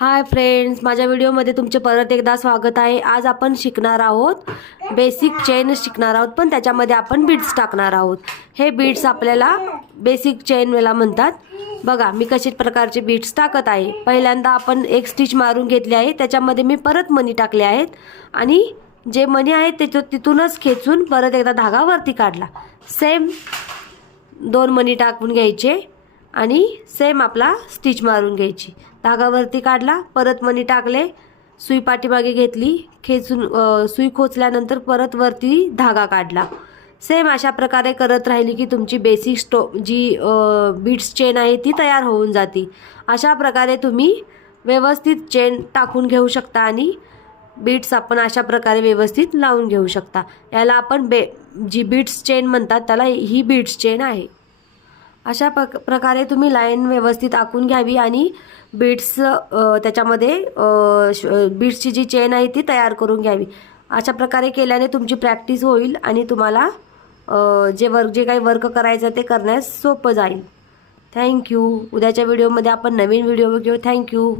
Hi friends, माझ्या व्हिडिओमध्ये तुमचे परत एकदा स्वागत आहे। आज आपण शिकणार आहोत बेसिक चेन शिकणार आहोत, पण त्याच्यामध्ये आपण बीड्स टाकणार आहोत। हे बीड्स आपल्याला बेसिक चेन वेला म्हणतात। बघा मी कशा प्रकारचे बीड्स टाकत आहे। पहिल्यांदा आपण एक स्टिच मारून घेतली आहे, त्याच्यामध्ये मी परत मणी टाकले आहेत आणि जे मणी आहेत ते तिथूनच खेचून परत एकदा धागा वरती काढला। सेम दोन मणी टाकून घ्यायचे आणि सेम आपला स्टिच मारून घ्यायची। धागा वरती काढला, परत मणी टाकले, सुई पाठीमागे घेतली, खेचून सुई खोचल्यानंतर परत वरती धागा काढला। सेम अशा प्रकारे करत राहिली की तुमची बेसिक जी बीड्स चेन आहे ती तयार होऊन जाते। अशा प्रकारे तुम्ही व्यवस्थित चेन टाकून घेऊ शकता आणि बीड्स आपण अशा प्रकारे व्यवस्थित लावून घेऊ शकता। याला आपण जी बीड्स चेन म्हणतात त्याला ही बीड्स चेन आहे। अशा प्रकारे तुम्ही लाईन व्यवस्थित आखून घ्यावी आणि बीड्स त्याच्यामध्ये बीड्सची जी चेन आहे ती तयार करून घ्यावी। अशा प्रकारे केल्याने तुमची प्रॅक्टिस होईल आणि तुम्हाला जे काही वर्क करायचं ते करण्यास सोपं जाईल। थँक्यू। उद्याच्या व्हिडिओमध्ये आपण नवीन व्हिडिओ घेऊ। थँक्यू।